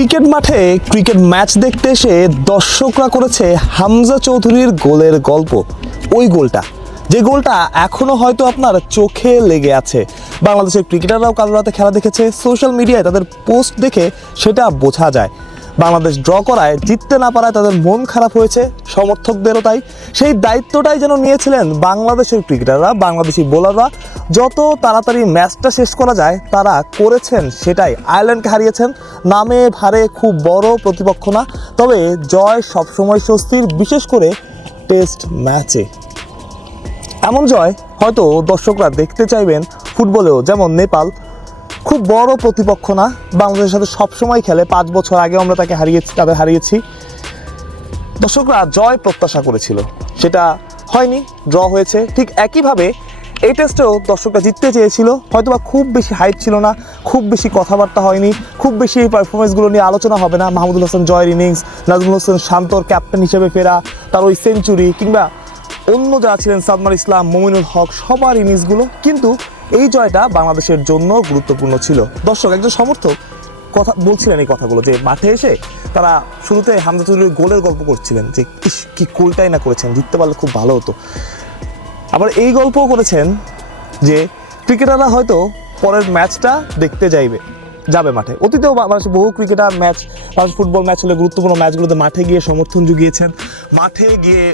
Cricket মাঠে cricket match দেখতে এসে দর্শকরা করেছে হামজা চৌধুরীর গোলের গল্প। ওই গোলটা, যে গোলটা এখনো হয়তো আপনার চোখে লেগে আছে। বাংলাদেশের ক্রিকেটাররাও কাল রাতে খেলা দেখেছে, সোশ্যাল মিডিয়ায় তাদের পোস্ট দেখে সেটা বোঝা যায়। বাংলাদেশ ড্র করায়, জিততে না পারায় তাদের মন খারাপ হয়েছে, সমর্থকদেরও তাই। সেই দায়িত্বটাই যেন নিয়েছিলেন বাংলাদেশের ক্রিকেটাররা, বাংলাদেশি বোলাররা। যত তাড়াতাড়ি ম্যাচটা শেষ করা যায় তারা করেছেন সেটাই। আয়ারল্যান্ডকে হারিয়েছেন, নামে ভারে খুব বড় প্রতিপক্ষ না, তবে জয় সবসময় স্বস্তির, বিশেষ করে টেস্ট ম্যাচে। এমন জয় হয়তো দর্শকরা দেখতে চাইবেন ফুটবলেও, যেমন নেপাল খুব বড় প্রতিপক্ষ না, বাংলাদেশের সাথে সবসময় খেলে, 5 বছর আগেও আমরা তাদের হারিয়েছি। দর্শকরা জয় প্রত্যাশা করেছিল, সেটা হয়নি, ড্র হয়েছে। ঠিক একইভাবে এই টেস্টেও দর্শকরা জিততে চেয়েছিল, হয়তো বা খুব বেশি হাইপ ছিল না, খুব বেশি কথাবার্তা হয়নি, খুব বেশি এই পারফরমেন্সগুলো নিয়ে আলোচনা হবে না। মাহমুদুল হাসান জয়ের ইনিংস, নাজমুল হোসেন শান্তর ক্যাপ্টেন হিসেবে ফেরা, তার ওই সেঞ্চুরি, কিংবা অন্য যারা ছিলেন সাদমান ইসলাম, মমিনুল হক, সবার ইনিংসগুলো, কিন্তু এই জয়টা বাংলাদেশের জন্য গুরুত্বপূর্ণ ছিল। দর্শক, একজন সমর্থক কথা বলছিলেন এই কথাগুলো, যে মাঠে এসে তারা শুরুতে হামজা চৌধুরীর গোলের গল্প করছিলেন, যে কি গোলটাই না করেছেন, জিততে পারলে খুব ভালো হতো। আবার এই গল্পও করেছেন যে ক্রিকেটাররা হয়তো পরের ম্যাচটা দেখতে যাবে মাঠে। অতীতেও বাংলাদেশে বহু ক্রিকেটার ফুটবল ম্যাচ হলে, গুরুত্বপূর্ণ ম্যাচগুলোতে মাঠে গিয়ে সমর্থন জুগিয়েছেন, মাঠে গিয়ে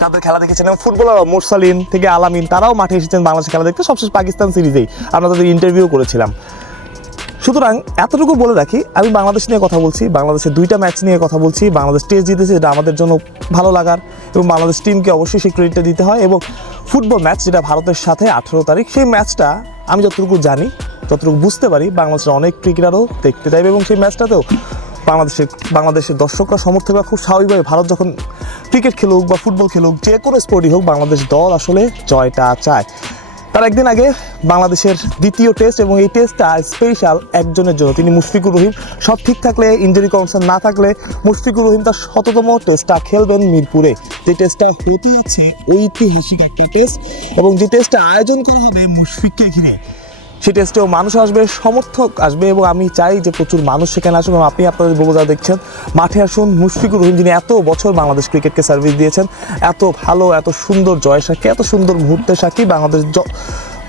তাদের খেলা দেখেছেন। এবং ফুটবলার মোরসালিন থেকে আলামিন, তারাও মাঠে এসেছেন বাংলাদেশের খেলা দেখতে, সবশেষ পাকিস্তান সিরিজেই আমরা তাদের ইন্টারভিউ করেছিলাম। সুতরাং এতটুকু বলে রাখি, আমি বাংলাদেশ নিয়ে কথা বলছি, বাংলাদেশের 2টা ম্যাচ নিয়ে কথা বলছি। বাংলাদেশ টেস্ট জিতেছে, এটা আমাদের জন্য ভালো লাগার, এবং বাংলাদেশ টিমকে অবশ্যই সেই ক্রেডিটটা দিতে হয়। এবং ফুটবল ম্যাচ যেটা ভারতের সাথে 18 তারিখ, সেই ম্যাচটা আমি যতটুকু জানি, যতটুকু বুঝতে পারি, বাংলাদেশের অনেক ক্রিকেটারও দেখতে যাবে, এবং সেই ম্যাচটাতেও বাংলাদেশের দর্শকরা, সমর্থকরা খুব স্বাভাবিকভাবে, ভারত যখন ক্রিকেট খেলুক বা ফুটবল খেলুক, যে কোনো স্পোর্টই হোক, বাংলাদেশ দল আসলে জয়টা চায়। তার একদিন আগে বাংলাদেশের দ্বিতীয় টেস্ট, এবং এই টেস্টটা স্পেশাল একজনের জন্য, তিনি মুশফিকুর রহিম। সব ঠিক থাকলে, ইনজুরি কনসার্ন না থাকলে, মুশফিকুর রহিম তার 100তম টেস্টটা খেলবেন মিরপুরে। যে টেস্টটা হতে হচ্ছে ঐতিহাসিক একটা টেস্ট, এবং যে টেস্টটা আয়োজন করা হবে মুশফিককে ঘিরে, সেই টেস্টেও মানুষ আসবে, সমর্থক আসবে, এবং আমি চাই যে প্রচুর মানুষ সেখানে আসুন। এবং আপনি আপনাদের বলবো, যারা দেখছেন, মাঠে আসুন। মুশফিকুর রহিম, যিনি এত বছর বাংলাদেশ ক্রিকেটকে সার্ভিস দিয়েছেন, এত ভালো, এত সুন্দর জয়ের সাক্ষী, এত সুন্দর মুহূর্তের সাক্ষী, বাংলাদেশ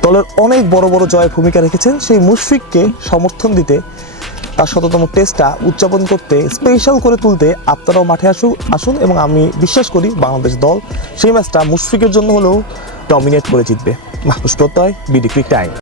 দলের অনেক বড় বড় জয়ের ভূমিকা রেখেছেন, সেই মুশফিককে সমর্থন দিতে, তার 100তম টেস্টটা উদযাপন করতে, স্পেশাল করে তুলতে আপনারাও মাঠে আসুন। এবং আমি বিশ্বাস করি বাংলাদেশ দল সেই ম্যাচটা মুশফিকের জন্য হলেও ডমিনেট করে জিতবে। মাহফুজ প্রত্যয়, বিডি ক্রিক টাইম।